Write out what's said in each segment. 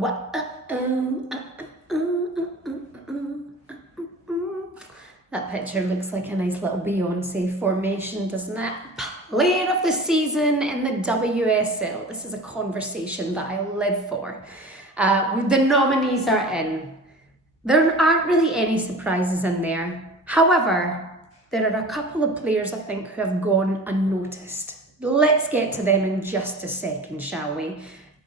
What? That picture looks like a nice little Beyonce formation, doesn't it? Player of the season in the WSL. This is a conversation that I live for. The nominees are in. There aren't really any surprises in there. However, there are a couple of players I think who have gone unnoticed. Let's get to them in just a second, shall we?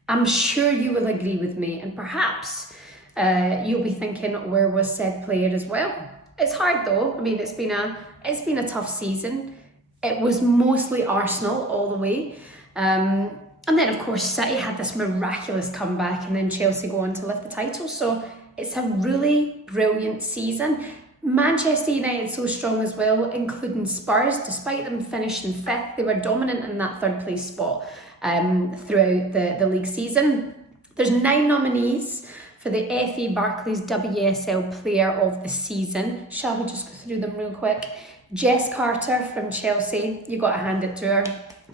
I'm sure you will agree with me, and perhaps you'll be thinking, where was said player as well? It's hard though. I mean, it's been a tough season. It was mostly Arsenal all the way. And then, of course, City had this miraculous comeback, and then Chelsea go on to lift the title. So it's a really brilliant season. Manchester United so strong as well, including Spurs. Despite them finishing 5th, they were dominant in that 3rd place spot throughout the league season. There's 9 nominees for the FA Barclays WSL Player of the Season. Shall we just go through them real quick? Jess Carter from Chelsea, you got to hand it to her.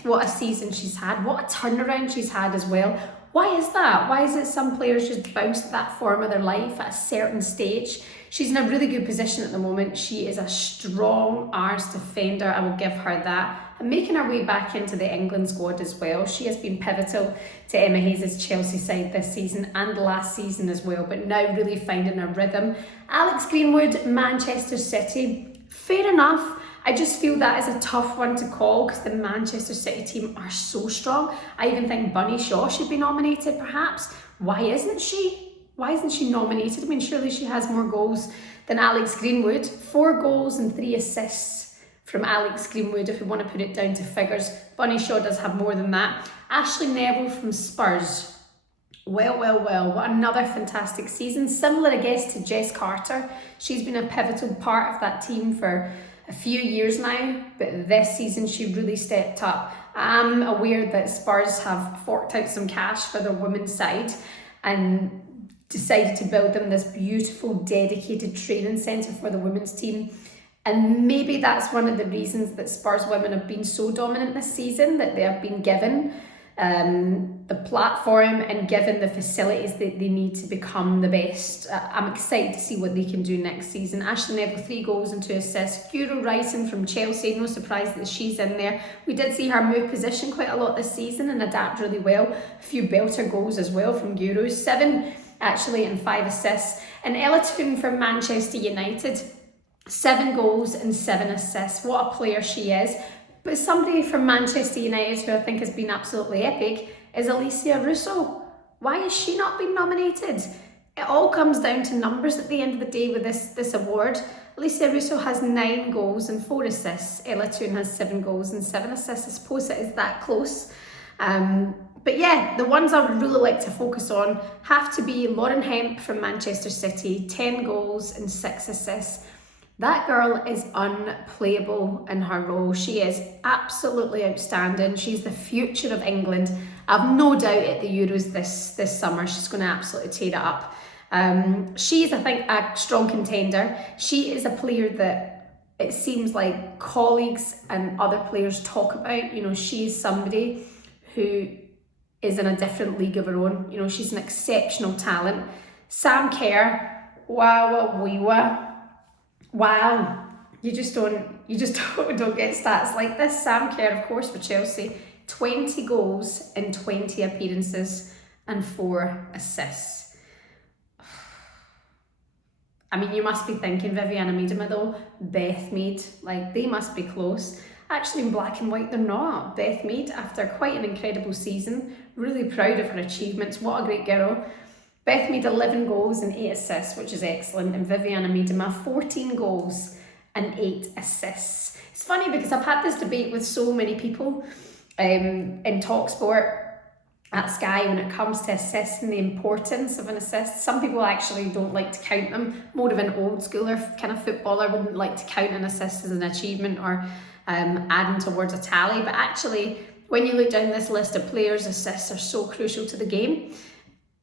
What a season she's had. What a turnaround she's had as well. Why is that? Why is it some players just bounce to that form of their life at a certain stage? She's in a really good position at the moment. She is a strong arse defender, I will give her that. And making her way back into the England squad as well. She has been pivotal to Emma Hayes' Chelsea side this season and last season as well, but now really finding her rhythm. Alex Greenwood, Manchester City. Fair enough. I just feel that is a tough one to call because the Manchester City team are so strong. I even think Bunny Shaw should be nominated perhaps. Why isn't she? Why isn't she nominated? I mean, surely she has more goals than Alex Greenwood. 4 goals and 3 assists from Alex Greenwood, if we want to put it down to figures. Bunny Shaw does have more than that. Ashleigh Neville from Spurs. Well, what another fantastic season. Similar, I guess, to Jess Carter. She's been a pivotal part of that team for a few years now, but this season she really stepped up. I'm aware that Spurs have forked out some cash for their women's side and decided to build them this beautiful, dedicated training centre for the women's team. And maybe that's one of the reasons that Spurs women have been so dominant this season, that they have been given the platform and given the facilities that they need to become the best. I'm excited to see what they can do next season. Ashleigh Neville, 3 goals and 2 assists. Guro Ryson from Chelsea, no surprise that she's in there. We did see her move position quite a lot this season and adapt really well. A few belter goals as well from Guro. 7 actually and 5 assists. And Ella Toone from Manchester United, 7 goals and 7 assists. What a player she is. But somebody from Manchester United who I think has been absolutely epic is Alessia Russo. Why has she not been nominated? It all comes down to numbers at the end of the day with this award. Alessia Russo has 9 goals and 4 assists. Ella Toone has 7 goals and 7 assists. I suppose it is that close. But yeah, the ones I would really like to focus on have to be Lauren Hemp from Manchester City, 10 goals and 6 assists. That girl is unplayable in her role. She is absolutely outstanding. She's the future of England. I've no doubt at the Euros this summer, she's going to absolutely tear it up. She is, I think, a strong contender. She is a player that it seems like colleagues and other players talk about. You know, she is somebody who is in a different league of her own. You know, she's an exceptional talent. Sam Kerr, wow, you just don't get stats like this. Sam Kerr, of course, for Chelsea, 20 goals in 20 appearances and 4 assists. I mean, you must be thinking Vivianne Miedema though, Beth Mead, like they must be close. Actually, in black and white, they're not. Beth Mead, after quite an incredible season, really proud of her achievements. What a great girl. Beth Mead, 11 goals and 8 assists, which is excellent. And Vivianne Miedema, 14 goals and 8 assists. It's funny because I've had this debate with so many people in TalkSport at Sky when it comes to assessing the importance of an assist. Some people actually don't like to count them. More of an old schooler kind of footballer wouldn't like to count an assist as an achievement or adding towards a tally. But actually, when you look down this list of players, assists are so crucial to the game.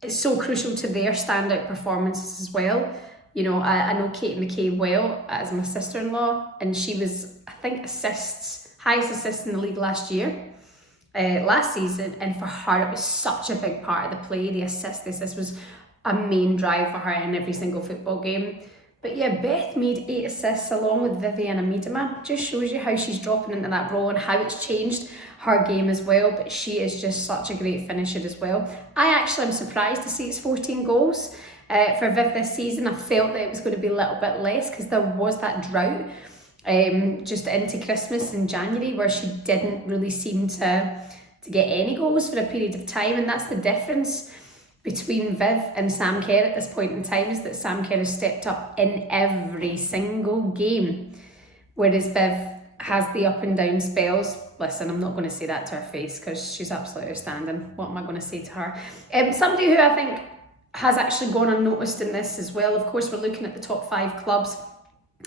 It's so crucial to their standout performances as well. You know, I know Katie McCabe well as my sister-in-law, and she was, I think, highest assist in the league last year. last season, and for her it was such a big part of the play. The assist was a main drive for her in every single football game. But yeah, Beth Mead, 8 assists along with Vivianne Miedema. Just shows you how she's dropping into that role and how it's changed her game as well. But she is just such a great finisher as well. I actually am surprised to see it's 14 goals for Viv this season. I felt that it was going to be a little bit less because there was that drought just into Christmas in January where she didn't really seem to get any goals for a period of time. And that's the difference between Viv and Sam Kerr at this point in time, is that Sam Kerr has stepped up in every single game, whereas Viv has the up and down spells. Listen, I'm not going to say that to her face because she's absolutely outstanding. What am I going to say to her? Somebody who I think has actually gone unnoticed in this as well. Of course, we're looking at the top 5 clubs.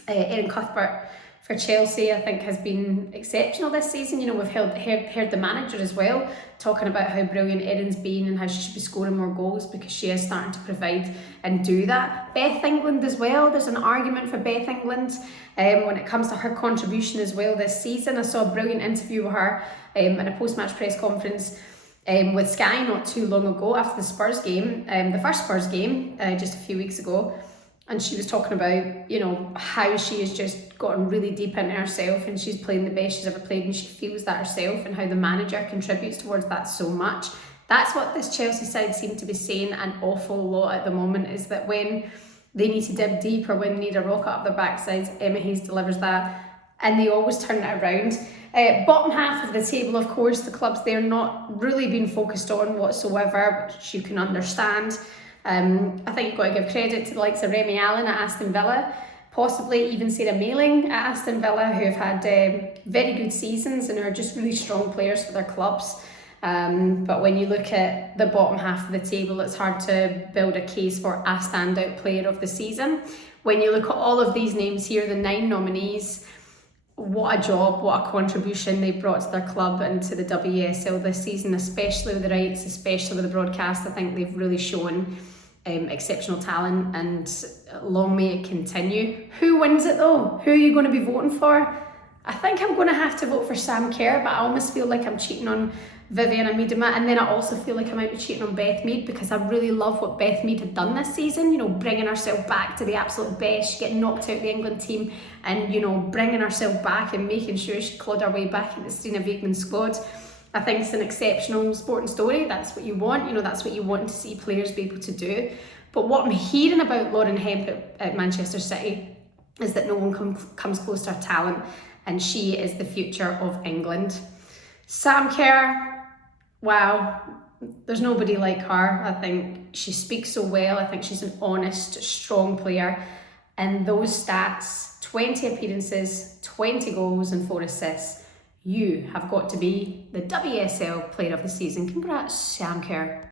Erin Cuthbert for Chelsea, I think, has been exceptional this season. You know, we've heard the manager as well talking about how brilliant Erin's been and how she should be scoring more goals because she is starting to provide and do that. Beth England as well. There's an argument for Beth England when it comes to her contribution as well this season. I saw a brilliant interview with her in a post-match press conference with Sky not too long ago after the Spurs game, the first Spurs game just a few weeks ago. And she was talking about, you know, how she has just gotten really deep into herself and she's playing the best she's ever played and she feels that herself, and how the manager contributes towards that so much. That's what this Chelsea side seem to be saying an awful lot at the moment, is that when they need to dig deep or when they need a rocket up their backsides, Emma Hayes delivers that and they always turn it around. Bottom half of the table, of course, the clubs they're not really being focused on whatsoever, which you can understand. I think you've got to give credit to the likes of Remy Allen at Aston Villa, possibly even Sarah Mailing at Aston Villa, who have had very good seasons and are just really strong players for their clubs. But when you look at the bottom half of the table, it's hard to build a case for a standout player of the season. When you look at all of these names here, the 9 nominees, what a job, what a contribution they brought to their club and to the WSL this season, especially with the rights, especially with the broadcast. I think they've really shown exceptional talent, and long may it continue. Who wins it though? Who are you going to be voting for? I think I'm going to have to vote for Sam Kerr, but I almost feel like I'm cheating on Vivianne Miedema, and then I also feel like I might be cheating on Beth Mead because I really love what Beth Mead had done this season, you know, bringing herself back to the absolute best, getting knocked out the England team and, you know, bringing herself back and making sure she clawed her way back into the Stina Wiegman squad. I think it's an exceptional sporting story. That's what you want, you know, that's what you want to see players be able to do. But what I'm hearing about Lauren Hemp at Manchester City is that no one comes close to her talent, and she is the future of England. Sam Kerr, wow, there's nobody like her. I think she speaks so well. I think she's an honest, strong player. And those stats, 20 appearances, 20 goals and 4 assists, you have got to be the WSL Player of the Season. Congrats, Sam Kerr.